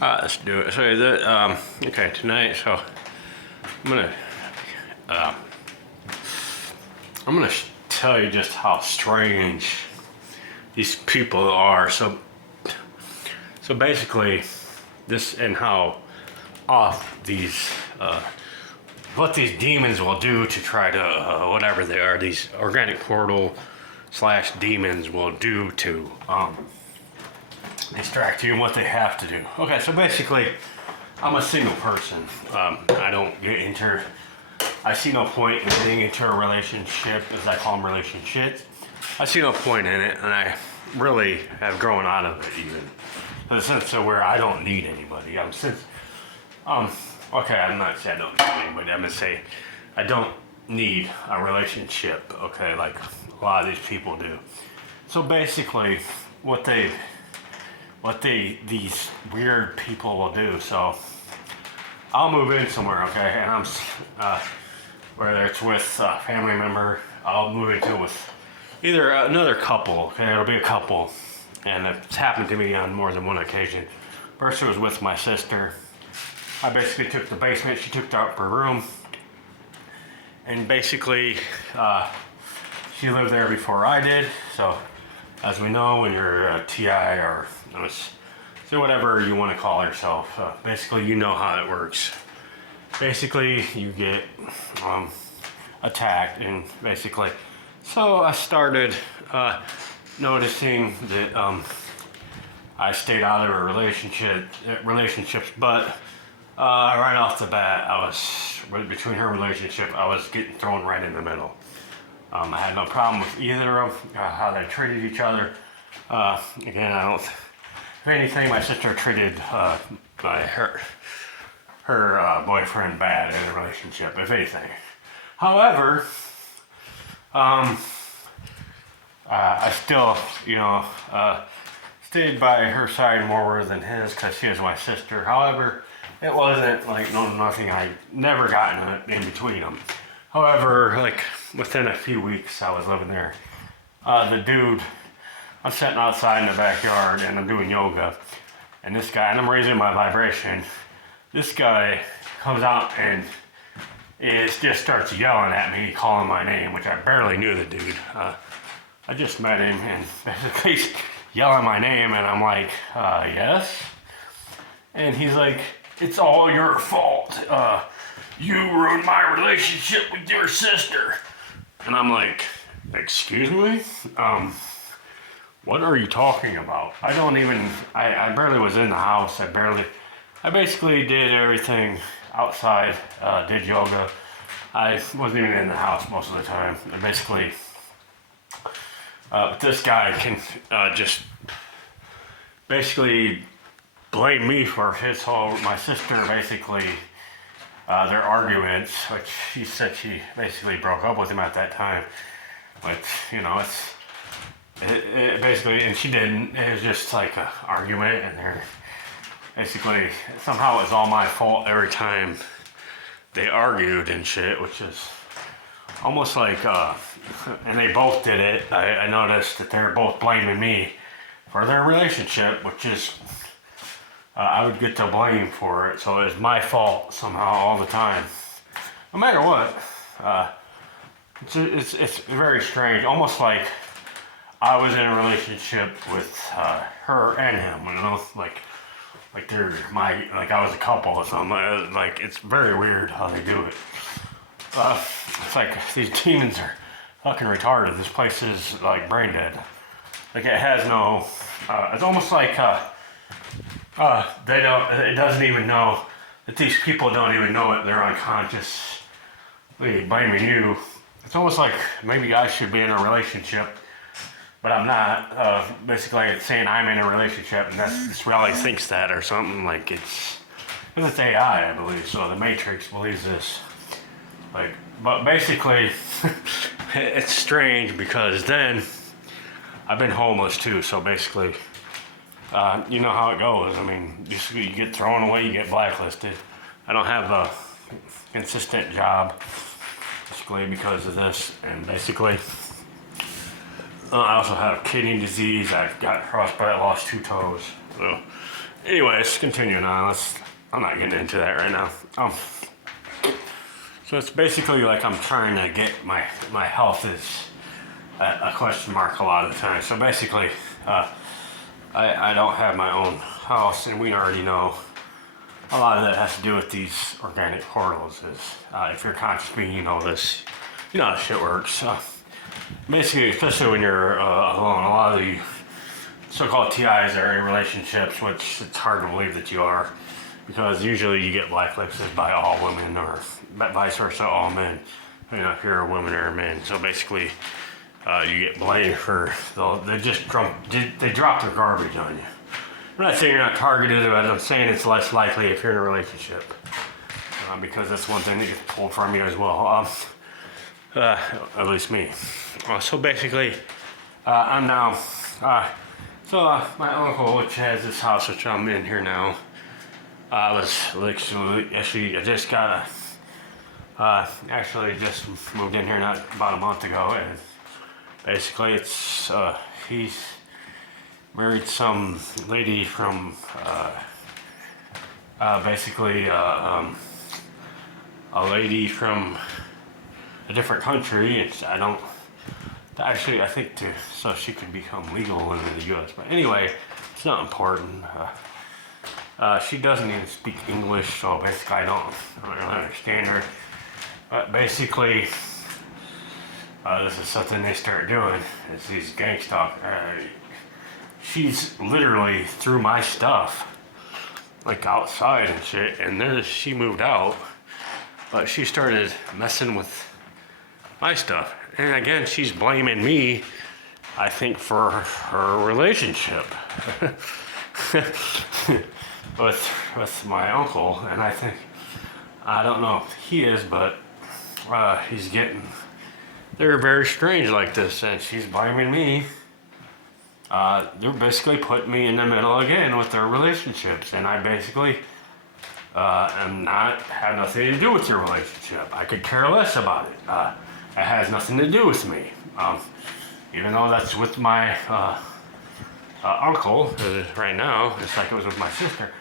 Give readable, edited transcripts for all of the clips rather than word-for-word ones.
Let's do it. So okay, tonight. So I'm gonna uh, tell you just how strange these people are. So basically, this and how off these what these demons will do to try to whatever they are. These organic portal slash demons will do to distract you and what they have to do. Okay, so basically, I'm a single person. I don't get into. I see no point in getting into a relationship, as I call them relationships. I see no point in it, and I really have grown out of it, even in the sense of where I don't need anybody. Okay, I'm not saying I don't need anybody. I'm gonna say I don't need a relationship. Okay, like a lot of these people do. So basically, these weird people will do. So I'll move in somewhere, okay, and whether it's with a family member, I'll move into it with either another couple. Okay, it'll be a couple, and it's happened to me on more than one occasion. First, it was with my sister. I basically took the basement. She took the upper room, and basically, she lived there before I did. So, as we know, when you're a TI or so whatever you want to call yourself, basically you know how it works. Basically, you get attacked, and basically, so I started noticing that I stayed out of a relationships, but right off the bat, between her relationship, I was getting thrown right in the middle. I had no problem with either of them, how they treated each other. Again, I don't. If anything, my sister treated her boyfriend bad in a relationship. If anything, however, I still, stayed by her side more than his because she was my sister. However, it wasn't like nothing. I never got in between them. However, like within a few weeks, I was living there. The dude, I'm sitting outside in the backyard and I'm doing yoga, and this guy, and I'm raising my vibration. This guy comes out and just starts yelling at me, calling my name, which I barely knew the dude. I just met him, and basically he's yelling my name, and I'm like, yes. And he's like, it's all your fault. You ruined my relationship with your sister. And I'm like, excuse me? What are you talking about? I barely was in the house. I basically did everything outside, did yoga. I wasn't even in the house most of the time. And basically, this guy can just basically blame me for my sister basically, their arguments, which she said she basically broke up with him at that time. But, it basically, and she didn't. It was just like an argument, and they're basically, somehow it's all my fault every time they argued and shit, which is almost like, and they both did it. I noticed that they're both blaming me for their relationship, which is, I would get the blame for it. So it's my fault somehow all the time. No matter what, it's very strange. Almost like I was in a relationship with her and him, like I was a couple or something. Like, it's very weird how they do it. It's like these demons are fucking retarded. This place is like brain dead. Like, it has no. It's almost like they don't. It doesn't even know that these people don't even know it. They're unconsciously blaming you. It's almost like maybe I should be in a relationship, but I'm not. Basically, it's saying I'm in a relationship, and this really thinks that or something. Like, it's AI, I believe. So the Matrix believes this. But basically, it's strange because then I've been homeless too. So basically, you know how it goes. I mean, you get thrown away, you get blacklisted. I don't have a consistent job, basically because of this, and basically. I also have kidney disease. I've got frostbite. I lost 2 toes. So Anyways, continuing on. I'm not getting into that right now. So it's basically like I'm trying to get my health is a question mark a lot of the time. So basically, I don't have my own house, and we already know a lot of that has to do with these organic portals. Is if you're a conscious being, you know this. You know how shit works. Basically, especially when you're alone, a lot of the so-called TIs are in relationships, which it's hard to believe that you are, because usually you get blacklisted by all women, or vice versa, all men. You know, if you're a woman or a man. So basically, you get blamed for they drop their garbage on you. I'm not saying you're not targeted, but I'm saying it's less likely if you're in a relationship, because that's one thing that gets pulled from you as well. At least me. So basically, I'm now. My uncle, which has this house, which I'm in here now, I just moved in here not about a month ago, and basically he's married some lady from a lady from a different country. I think so she could become legal in the U.S. But anyway, it's not important. She doesn't even speak English, so basically I don't really understand her. But basically, this is something they start doing. It's these gang stalk. She's literally threw my stuff, like outside and shit, and then she moved out. But she started messing with my stuff. And again, she's blaming me, I think, for her relationship with my uncle. And I don't know if he is, but they're very strange like this, and she's blaming me. They're basically putting me in the middle again with their relationships, and I basically have nothing to do with your relationship. I could care less about it. It has nothing to do with me. Even though that's with my uncle right now, just like it was with my sister.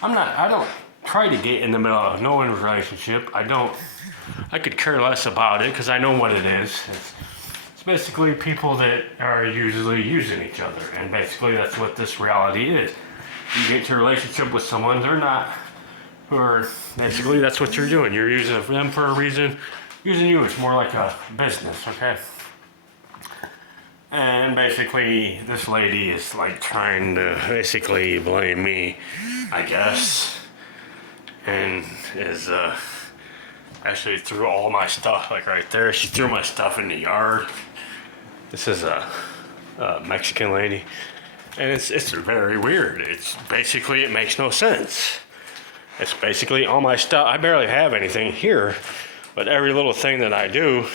I don't try to get in the middle of no one's relationship. I could care less about it because I know what it is. It's basically people that are usually using each other, and basically that's what this reality is. You get into a relationship with someone, basically that's what you're doing. You're using them for a reason. Using you is more like a business, okay? And basically, this lady is like trying to basically blame me, I guess, and is actually threw all my stuff, like right there. She threw my stuff in the yard. This is a Mexican lady, and it's very weird. It's basically, it makes no sense. It's basically all my stuff. I barely have anything here. But every little thing that I do,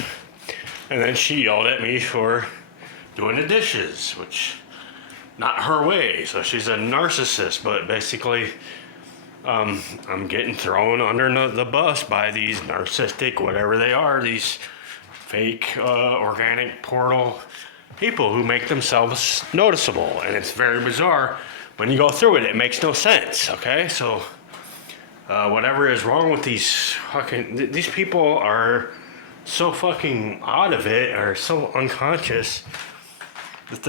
and then she yelled at me for doing the dishes, which not her way. So she's a narcissist, but basically I'm getting thrown under the bus by these narcissistic, whatever they are, these fake organic portal people who make themselves noticeable. And it's very bizarre. When you go through it, it makes no sense, okay? So whatever is wrong with these people are so fucking out of it, or so unconscious, that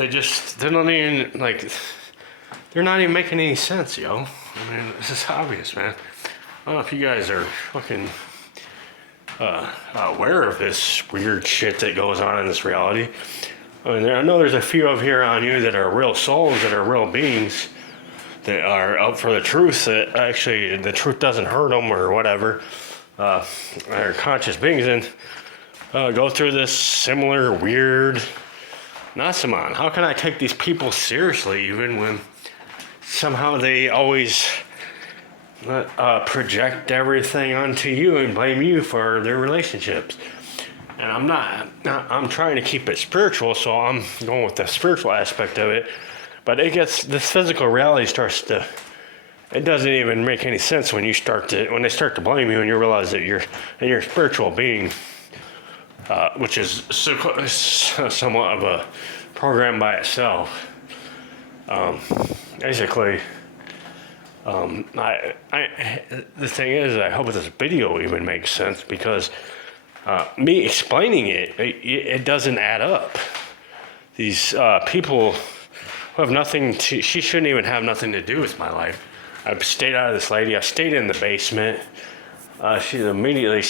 they're not even making any sense, yo. I mean, this is obvious, man. I don't know if you guys are fucking aware of this weird shit that goes on in this reality. I mean, I know there's a few of here on you that are real souls, that are real beings, that are up for the truth, that actually the truth doesn't hurt them or whatever, are conscious beings, and go through this similar weird Nasaman. How can I take these people seriously even when somehow they always project everything onto you and blame you for their relationships? And I'm trying to keep it spiritual, so I'm going with the spiritual aspect of it. But this physical reality it doesn't even make any sense when they start to blame you and you realize that you're a spiritual being, which is somewhat of a program by itself. Basically, The thing is, I hope this video even makes sense because me explaining it doesn't add up. These people who have nothing to, she shouldn't even have nothing to do with my life. I've stayed out of this lady. I stayed in the basement. Immediately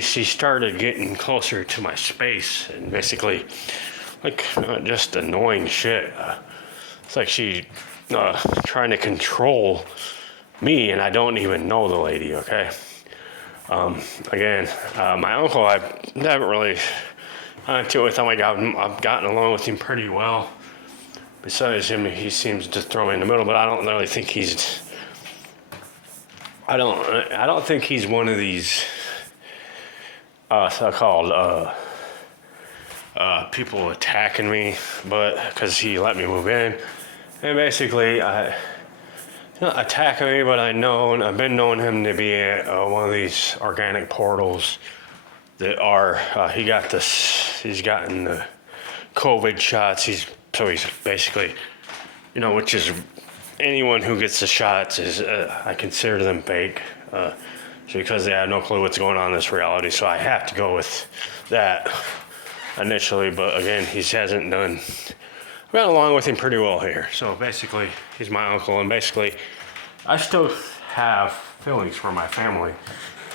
she started getting closer to my space and basically like just annoying shit. It's like she trying to control me, and I don't even know the lady. Okay. Again, my uncle, I haven't really to it with him. I've gotten along with him pretty well. Besides him, he seems to throw me in the middle, but I don't really think he's. I don't think he's one of these so-called people attacking me, but because he let me move in, and basically, not attacking me, but I've been knowing him to be one of these organic portals that are. He's gotten the COVID shots. He's basically, which is anyone who gets the shots is I consider them fake. Because they have no clue what's going on in this reality, so I have to go with that initially. But again, he hasn't done. I've gotten along with him pretty well here. So basically, he's my uncle, and basically, I still have feelings for my family,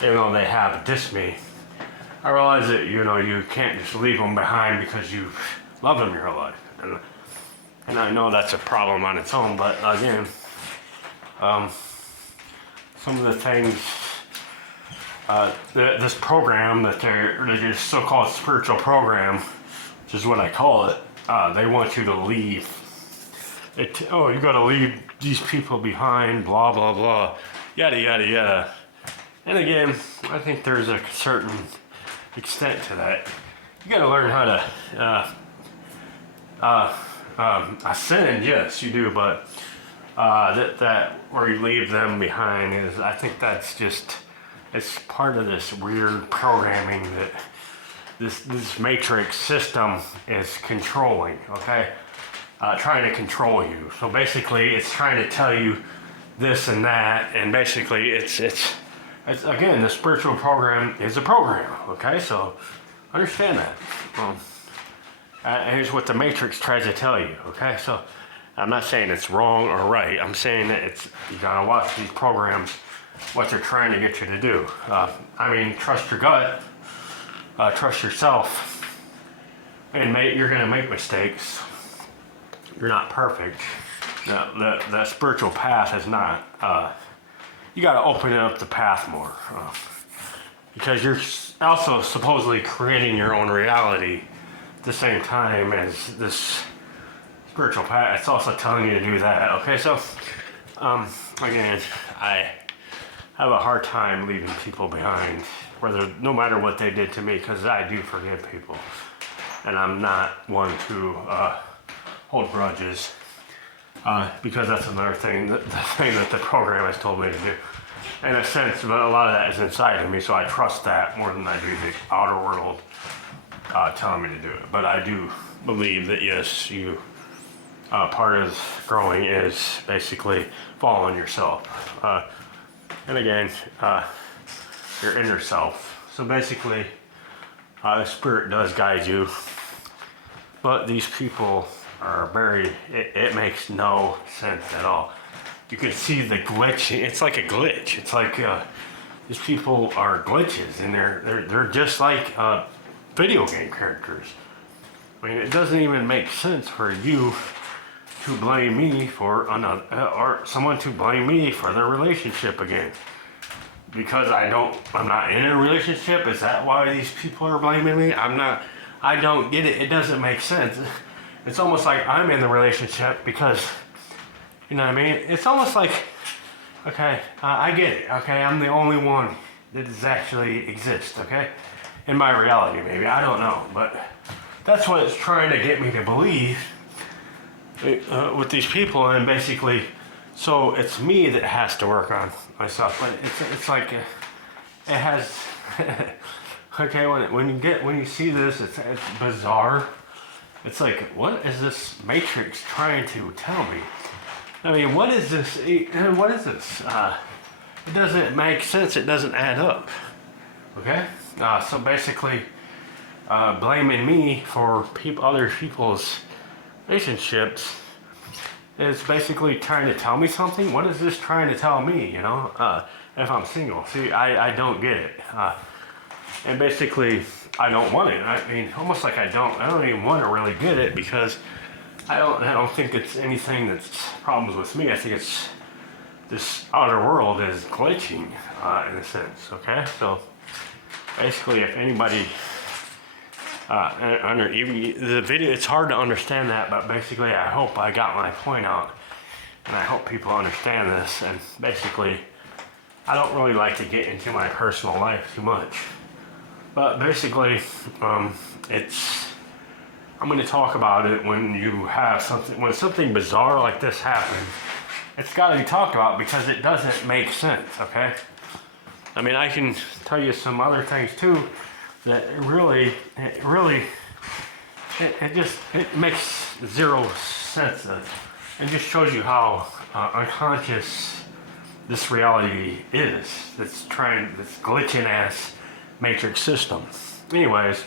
even though they have dissed me. I realize that you can't just leave them behind because you love them your whole life, and I know that's a problem on its own. But again, some of the things. This program that this so-called spiritual program, which is what I call it, they want you to leave. You got to leave these people behind, blah, blah, blah, yada, yada, yada. And again, I think there's a certain extent to that. You got to learn how to ascend, yes, you do, but that where you leave them behind is, I think that's just... It's part of this weird programming that this matrix system is controlling, okay? Trying to control you. So basically, it's trying to tell you this and that, and basically, it's again, the spiritual program is a program, okay? So understand that. Here's what the matrix tries to tell you, okay? So I'm not saying it's wrong or right. I'm saying that you gotta watch these programs. What they're trying to get you to do. Trust your gut, trust yourself, and you're going to make mistakes. You're not perfect. The spiritual path is not. You got to open up the path more, because you're also supposedly creating your own reality at the same time as this spiritual path. It's also telling you to do that. Okay, so again, I have a hard time leaving people behind, no matter what they did to me, because I do forgive people, and I'm not one to hold grudges, because that's another thing, the thing that the program has told me to do, in a sense. But a lot of that is inside of me, so I trust that more than I do the outer world telling me to do it. But I do believe that yes, part of growing is basically following yourself. And again, your inner self. So basically, the spirit does guide you, but these people are it makes no sense at all. You can see the glitch. It's like a glitch. It's like these people are glitches, and they're just like video game characters. It doesn't even make sense for you to blame me for another, or someone to blame me for their relationship again. Because I'm not in a relationship. Is that why these people are blaming me? I don't get it. It doesn't make sense. It's almost like I'm in the relationship because, you know what I mean? It's almost like, okay, I get it. Okay, I'm the only one that does actually exist, okay? In my reality, maybe. I don't know. But that's what it's trying to get me to believe with these people, and basically, so it's me that has to work on myself. But it's like it has. Okay, when you see this, it's bizarre. It's like, what is this matrix trying to tell me? I mean, what is this? What is this? It doesn't make sense. It doesn't add up. Okay? So basically, blaming me for other people's relationships is basically trying to tell me something. What is this trying to tell me, you know? If I'm single. See, I don't get it. And basically, I don't want it. I mean, almost like I don't even want to really get it because I don't think it's anything that's problems with me. I think it's this outer world is glitching, in a sense, okay? So, basically, if anybody, even the video, it's hard to understand that, but basically, I hope I got my point out, and I hope people understand this, and basically, I don't really like to get into my personal life too much, but basically, I'm going to talk about it when you have when something bizarre like this happens. It's got to be talked about because it doesn't make sense, okay? I mean, I can tell you some other things too that it makes zero sense. It just shows you how unconscious this reality is. This glitching ass matrix system. Anyways,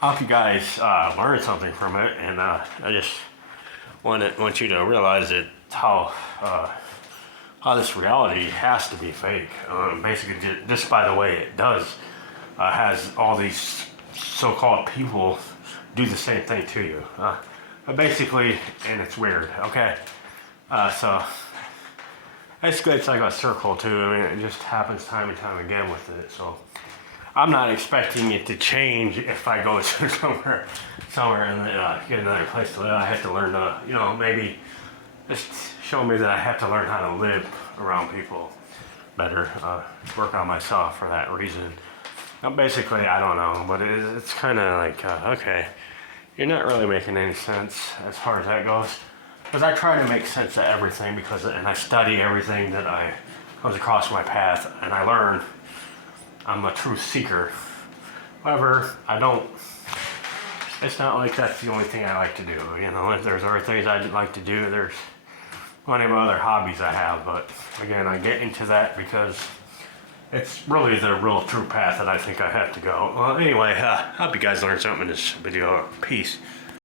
I hope you guys learned something from it, and I just want you to realize that how this reality has to be fake. Basically, just by the way it does, has all these so-called people do the same thing to you. But basically, and it's weird. Okay, so basically it's like a circle too. I mean, it just happens time and time again with it. So I'm not expecting it to change if I go to somewhere and get another place to live. I have to learn to, you know, maybe just show me that I have to learn how to live around people better, work on myself for that reason. Basically, I don't know, but it's kind of like, okay, you're not really making any sense as far as that goes. Because I try to make sense of everything and I study everything that comes across my path, and I learn. I'm a true seeker. However, it's not like that's the only thing I like to do. You know, there's other things I'd like to do. There's plenty of other hobbies I have, but again, I get into that because it's really the real true path that I think I have to go. Well, anyway, I hope you guys learned something in this video. Peace.